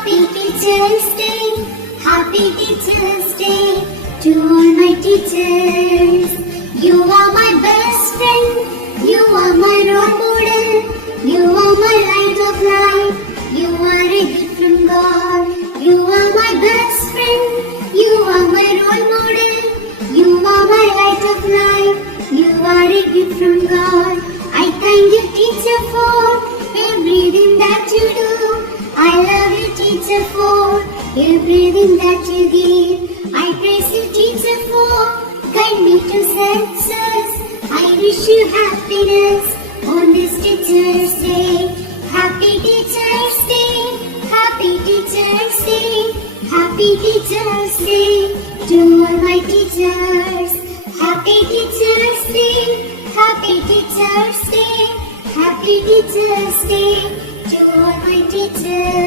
Happy Teachers Day, Happy Teachers Day to all my teachers. You are my best friend, you are my role model, you are my light of life, you are a gift from God. You are my best friend, you are my role model, you are my light of life, you are a gift from God. I thank you, teacher, for everything that you do. I love you, teacher, for everything that you give. I praise you, teacher, for guide me to success. I wish you happiness on this Teacher's Day. Happy Teacher's Day, Happy Teacher's Day, Happy Teacher's Day to all my teachers. Happy Teacher's Day, Happy Teacher's Day, Happy Teacher's Day to all my teachers.